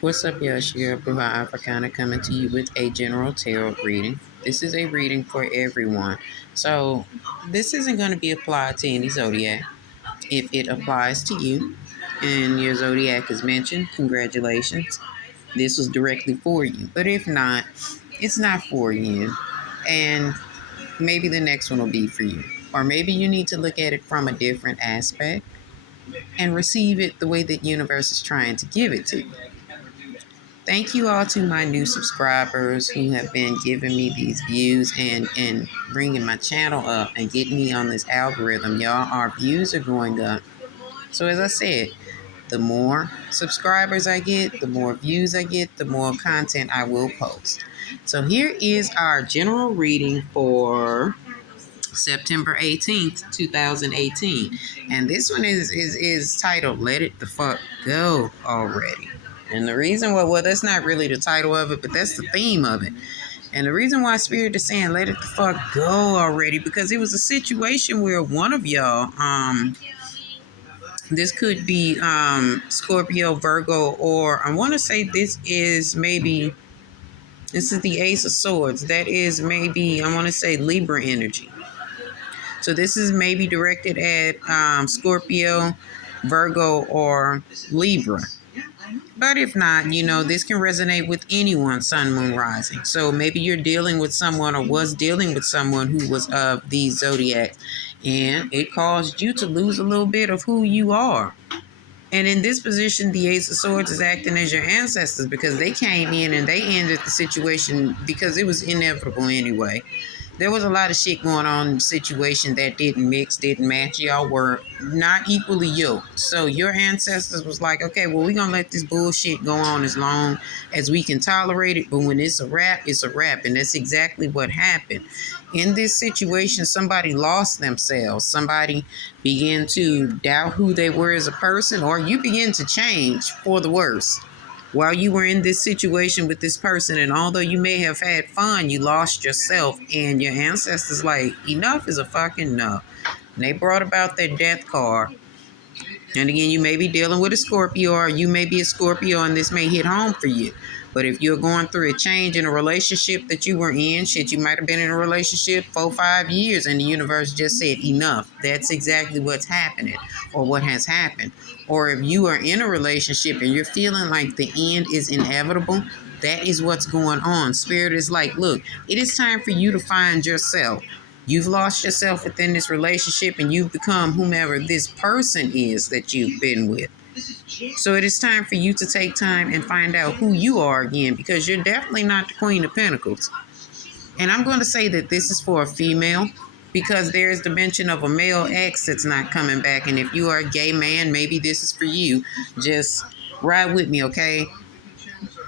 What's up, y'all? It's your girl, Provide Africana, coming to you with a general tarot reading. This is a reading for everyone. So, this isn't going to be applied to any zodiac. If it applies to you and your zodiac is mentioned, congratulations. This was directly for you. But if not, it's not for you. And maybe the next one will be for you. Or maybe you need to look at it from a different aspect and receive it the way that universe is trying to give it to you. Thank you all to my new subscribers who have been giving me these views and bringing my channel up and getting me on this algorithm. Y'all, our views are going up. So as I said, the more subscribers I get, the more views I get, the more content I will post. So here is our general reading for September 18th, 2018. And this one is titled Let It the Fuck Go Already. And the reason well, that's not really the title of it, but that's the theme of it. And the reason why Spirit is saying let it the fuck go already, because it was a situation where one of y'all, this could be Scorpio, Virgo, or I want to say this is the Ace of Swords. That is maybe, I want to say Libra energy. So this is maybe directed at Scorpio, Virgo, or Libra. But if not, this can resonate with anyone, sun, moon, rising. So maybe you're dealing with someone or was dealing with someone who was of the zodiac, and it caused you to lose a little bit of who you are. And in this position, the Ace of Swords is acting as your ancestors, because they came in and they ended the situation because it was inevitable anyway. There was a lot of shit going on in the situation that didn't match. Y'all were not equally yoked. So your ancestors was like, okay, well, we're going to let this bullshit go on as long as we can tolerate it. But when it's a wrap, it's a wrap. And that's exactly what happened. In this situation, somebody lost themselves. Somebody began to doubt who they were as a person, or you begin to change for the worse while you were in this situation with this person. And although you may have had fun, you lost yourself, and your ancestors like, enough is a fucking enough. And they brought about their death card. And again, you may be dealing with a Scorpio, or you may be a Scorpio and this may hit home for you. But if you're going through a change in a relationship that you were in, you might have been in a relationship 4-5 years and the universe just said enough. That's exactly what's happening, or what has happened. Or if you are in a relationship and you're feeling like the end is inevitable, that is what's going on. Spirit is like, look, it is time for you to find yourself. You've lost yourself within this relationship and you've become whomever this person is that you've been with. So it is time for you to take time and find out who you are again, because you're definitely not the Queen of Pentacles. And I'm going to say that this is for a female, because there's the mention of a male ex that's not coming back. And if you are a gay man, maybe this is for you. Just ride with me, okay?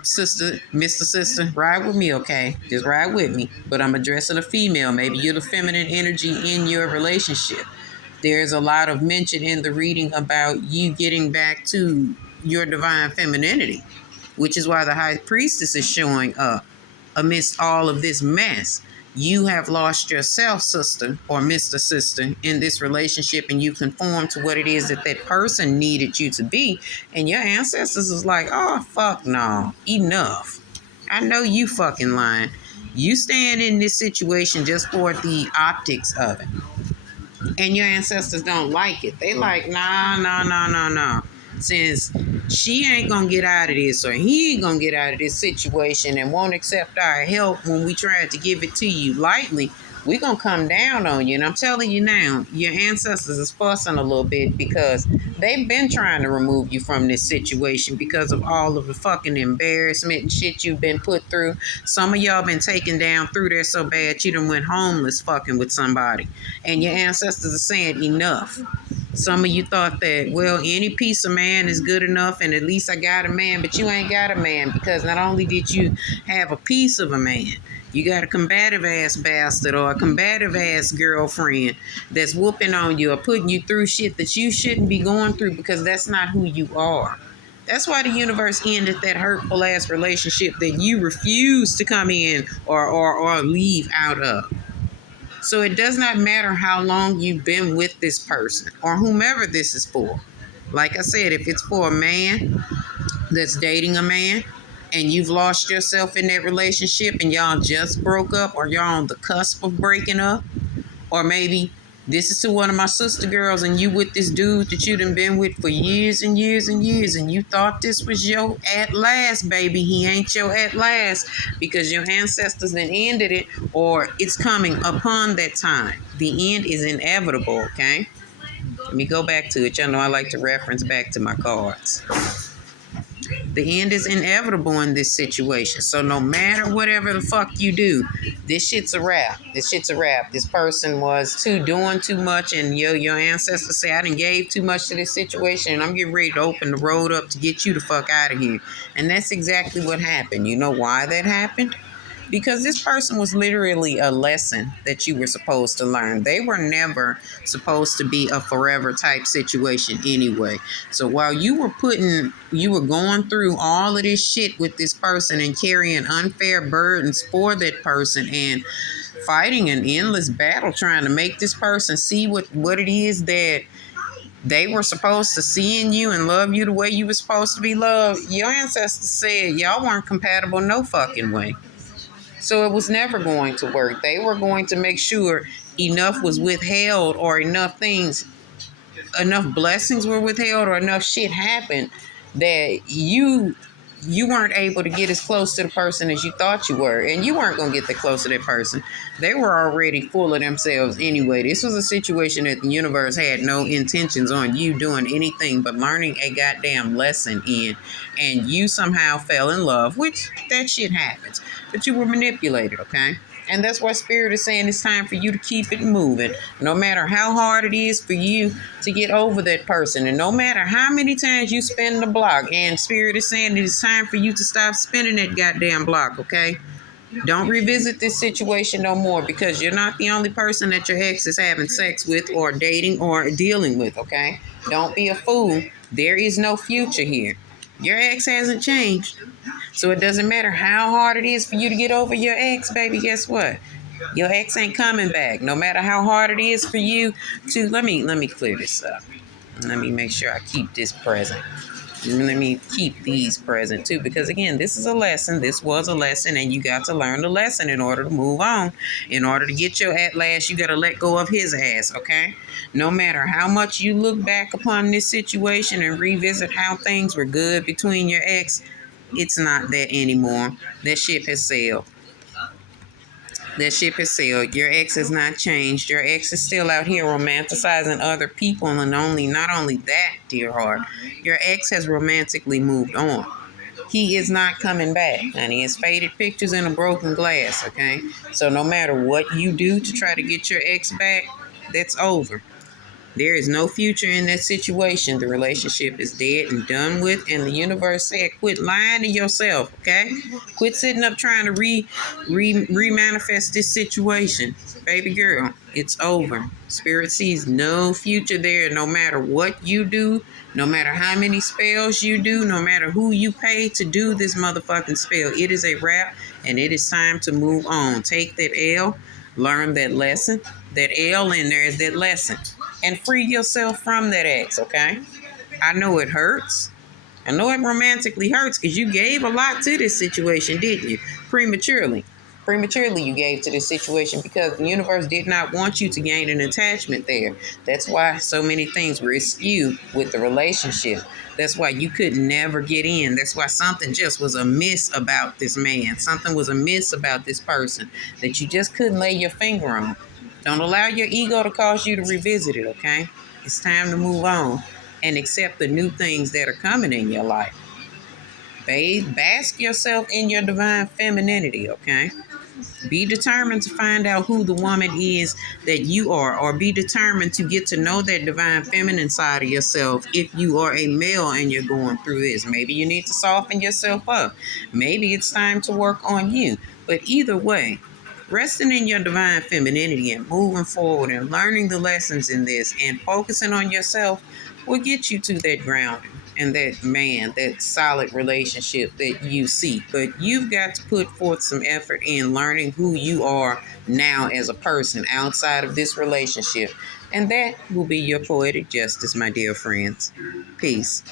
Sister, Mr. Sister, ride with me, okay? Just ride with me. But I'm addressing a female. Maybe you're the feminine energy in your relationship. There's a lot of mention in the reading about you getting back to your divine femininity, which is why the High Priestess is showing up amidst all of this mess. You have lost yourself, sister or Mr. Sister, in this relationship, and you conform to what it is that person needed you to be. And your ancestors is like, oh, fuck no, enough. I know you fucking lying. You stand in this situation just for the optics of it. And your ancestors don't like it. They like, nah. Since she ain't gonna get out of this, or he ain't gonna get out of this situation and won't accept our help when we try to give it to you lightly, we gonna come down on you. And I'm telling you now, your ancestors is fussing a little bit, because they've been trying to remove you from this situation because of all of the fucking embarrassment and shit you've been put through. Some of y'all been taken down through there so bad you done went homeless fucking with somebody. And your ancestors are saying enough. Some of you thought that, well, any piece of man is good enough, and at least I got a man, but you ain't got a man, because not only did you have a piece of a man, you got a combative ass bastard or a combative ass girlfriend that's whooping on you or putting you through shit that you shouldn't be going through, because that's not who you are. That's why the universe ended that hurtful ass relationship that you refused to come in or leave out of. So it does not matter how long you've been with this person or whomever this is for. Like I said, if it's for a man that's dating a man and you've lost yourself in that relationship and y'all just broke up or y'all on the cusp of breaking up, or maybe this is to one of my sister girls and you with this dude that you done been with for years and years and years and you thought this was your at last, baby. He ain't your at last because your ancestors then ended it or it's coming upon that time. The end is inevitable, okay? Let me go back to it. Y'all know I like to reference back to my cards. The end is inevitable in this situation. So no matter whatever the fuck you do, this shit's a wrap. This shit's a wrap. This person was doing too much, and your ancestors say I done gave too much to this situation, and I'm getting ready to open the road up to get you the fuck out of here. And that's exactly what happened. You know why that happened? Because this person was literally a lesson that you were supposed to learn. They were never supposed to be a forever type situation anyway. So while you were going through all of this shit with this person and carrying unfair burdens for that person and fighting an endless battle trying to make this person see what it is that they were supposed to see in you and love you the way you were supposed to be loved, your ancestors said y'all weren't compatible no fucking way. So it was never going to work. They were going to make sure enough was withheld or enough blessings were withheld or enough shit happened that you weren't able to get as close to the person as you thought you were. And you weren't going to get that close to that person. They were already full of themselves anyway. This was a situation that the universe had no intentions on you doing anything but learning a goddamn lesson in. And you somehow fell in love, which that shit happens. But you were manipulated, okay? And that's why Spirit is saying it's time for you to keep it moving. No matter how hard it is for you to get over that person. And no matter how many times you spin the block. And Spirit is saying it's time for you to stop spinning that goddamn block, okay? Don't revisit this situation no more because you're not the only person that your ex is having sex with or dating or dealing with, okay? Don't be a fool. There is no future here. Your ex hasn't changed. So it doesn't matter how hard it is for you to get over your ex, baby. Guess what? Your ex ain't coming back. No matter how hard it is for you to let me clear this up. Let me make sure I keep this present. Let me keep these present too, because again, this is a lesson. This was a lesson, and you got to learn the lesson in order to move on. In order to get your at last, you got to let go of his ass, okay? No matter how much you look back upon this situation and revisit how things were good between your ex, it's not that anymore. That ship has sailed. That ship has sailed. Your ex has not changed. Your ex is still out here romanticizing other people, and not only that, dear heart, your ex has romantically moved on. He is not coming back, honey. It's faded pictures in a broken glass, okay? So no matter what you do to try to get your ex back, that's over. There is no future in that situation. The relationship is dead and done with, and the universe said, quit lying to yourself, okay? Quit sitting up trying to re-manifest this situation. Baby girl, it's over. Spirit sees no future there, no matter what you do, no matter how many spells you do, no matter who you pay to do this motherfucking spell. It is a wrap, and it is time to move on. Take that L, learn that lesson. That L in there is that lesson. And free yourself from that ex, okay? I know it hurts. I know it romantically hurts because you gave a lot to this situation, didn't you? Prematurely. Prematurely you gave to this situation because the universe did not want you to gain an attachment there. That's why so many things were askew with the relationship. That's why you could never get in. That's why something just was amiss about this man. Something was amiss about this person that you just couldn't lay your finger on. Don't allow your ego to cause you to revisit it, okay? It's time to move on and accept the new things that are coming in your life. Bask yourself in your divine femininity, okay? Be determined to find out who the woman is that you are, or be determined to get to know that divine feminine side of yourself if you are a male and you're going through this. Maybe you need to soften yourself up. Maybe it's time to work on you. But either way, resting in your divine femininity and moving forward and learning the lessons in this and focusing on yourself will get you to that grounding and that man, that solid relationship that you seek. But you've got to put forth some effort in learning who you are now as a person outside of this relationship. And that will be your poetic justice, my dear friends. Peace.